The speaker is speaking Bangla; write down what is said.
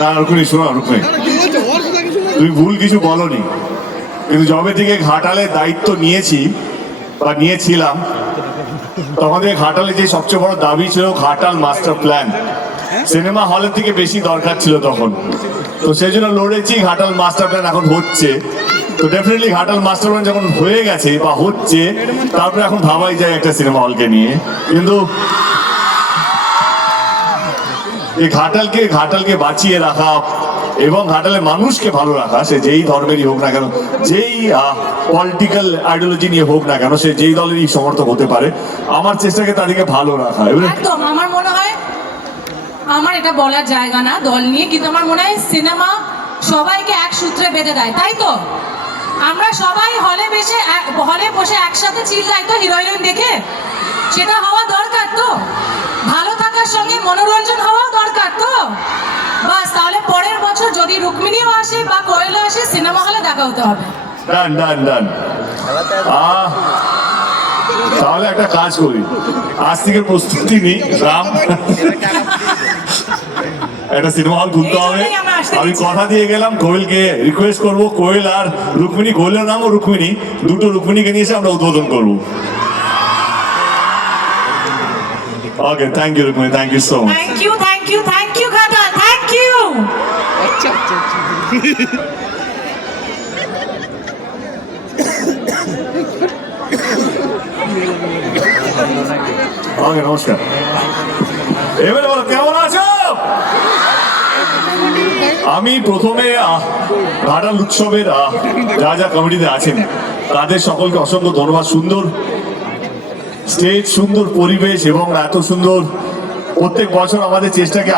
না রুক্মিণী শোনো, রুক্মিণী তুমি ভুল কিছু বলনি, কিন্তু যবে থেকে ঘাটালের দায়িত্ব নিয়েছি বা নিয়েছিলাম তখন থেকে ঘাটালে যে সবচেয়ে বড় দাবি ছিল ঘাটাল মাস্টার প্ল্যান। সিনেমা হলের থেকে বেশি দরকার ছিল তখন, তো সেই জন্য লড়েছি। ঘাটাল মাস্টার প্ল্যান এখন হচ্ছে, তো ডেফিনেটলি ঘাটাল মাস্টার প্ল্যান যখন হয়ে গেছে বা হচ্ছে, তারপরে এখন ভাবাই যায় একটা সিনেমা হলকে নিয়ে। কিন্তু এই ঘাটালকে বাঁচিয়ে রাখা এবং ঘাটালের মানুষকে ভালো রাখা, সে যেই ধর্মেরই হোক না কেন, যেই পলিটিক্যাল আইডিওলজি নিয়ে হোক না কেন, সে যেই দলেরই সমর্থক হতে পারে, আমার চেষ্টাকে তাদেরকে ভালো রাখা। একদম, আমার মনে হয়, আমার এটা বলার জায়গা না দল নিয়ে, কিন্তু আমার মনে হয় সিনেমা সবাইকে এক সূত্রে বেঁধে দেয়, তাই তো? আমরা সবাই হলে বসে একসাথে চিল্লাই তো হিরো হিরোইন দেখে, সেটা হওয়া দরকার তো। ভালো থাকার সঙ্গে মনোরঞ্জন হওয়াও দরকার তো। বাস, তাহলে পরের বছর যদি রুক্মিণীও আসে বা কোয়েলও আসে, সিনেমা হলে দেখা হতে হবে। ডান ডান ডান। তাহলে একটা কাজ করি, আজ থেকে প্রস্তুতি নিই, রাম একটা সিনেমা হল খুলতে হবে। আমি কথা দিয়ে গেলাম, কোয়েলকে রিকোয়েস্ট করবো, কোয়েল আর রুক্মিণী, কোয়েলের নামও রুক্মিণী, দুটো রুক্মিণীকে নিয়ে এসে আমরা উদ্বোধন করবো। Okay, thank you Rukmini, thank you so much. Thank you, thank you, thank you Ghatal, thank you. Okay, নমস্কার। এবারে বলো কেমন আছো? আমি প্রথমে ঘাটাল উৎসবের যা যা কমিটিতে আছেন তাদের সকলকে অসংখ্য ধন্যবাদ। সুন্দর স্টেজ, সুন্দর পরিবেশ এবং এত সুন্দর প্রত্যেক বছর আমাদের চেষ্টাকে